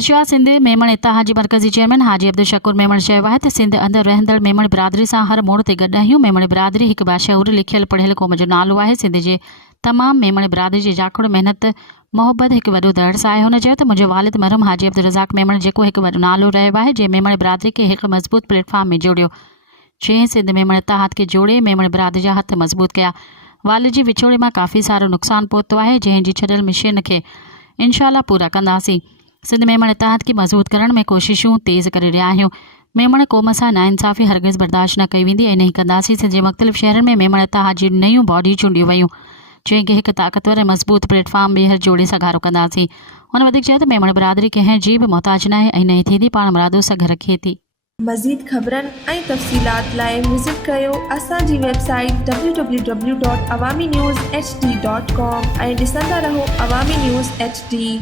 पिछड़ा सिंध मेमण इतिहाद जी मरकज़ी चेयरमैन हाजी अब्दुल शकूर मेमण चयो आहे त सिंध अंदरि रहंदड़ मेमण बिरादरी सां हर मोड़ ते गॾु आहियूं। मेमण बिरादरी हिकु बाशऊर लिखियल पढ़ियल क़ौम जो नालो आहे। सिंध जे तमामु मेमण बिरादरी जी जाखुड़ महिनत मोहब्बत हिकु वॾो दर्स आहे। हुन चयो त मुंहिंजो वालिद मरहम हाजी अब्दुल रज़ाक मेमण जेको हिकु वॾो नालो रहियो आहे, जंहिं मेमण बिरादरी खे हिकु मज़बूत प्लेटफॉर्म में जोड़ियो, जंहिं सिंध मेमण इतिहाद खे जोड़े मेमण बिरादरी जा हथ मज़बूत कया। वालिद जी विछोड़े मां काफ़ी सारो नुक़सानु पहुतो आहे, जंहिंजी छॾियल मिशन खे इंशाअल्लाह पूरा कंदासीं। सिंध मेमण इतिहाद खे मज़बूत करण में कोशिशूं तेज़ करे रहिया आहियूं। मेमण क़ौम सां नाइंसाफ़ी हरगिज़ बर्दाश्त न कई वेंदी ऐं न ई कंदासीं। सिंध जे मुख़्तलिफ़ शहरनि में मेमण इतिहाद जी नयूं बॉडी चूंडियूं वयूं, जंहिंखे हिकु ताक़तवर ऐं मज़बूत प्लेटफॉर्म ॿीहर जोड़े सघारो कंदासीं। हुन वधीक चयो त मेमण बिरादरी कंहिं जी बि मोहताज न आहे ऐं न ई थींदी, पाण मुरादो सां घर रखे थी। मज़ीद ख़बरनि ऐं तफ़सीलात लाइ विज़िट कयो असांजी वेबसाइट www.awamiNewsHD.com ऐं ॾिसंदा रहो अवामी न्यूज़ HD।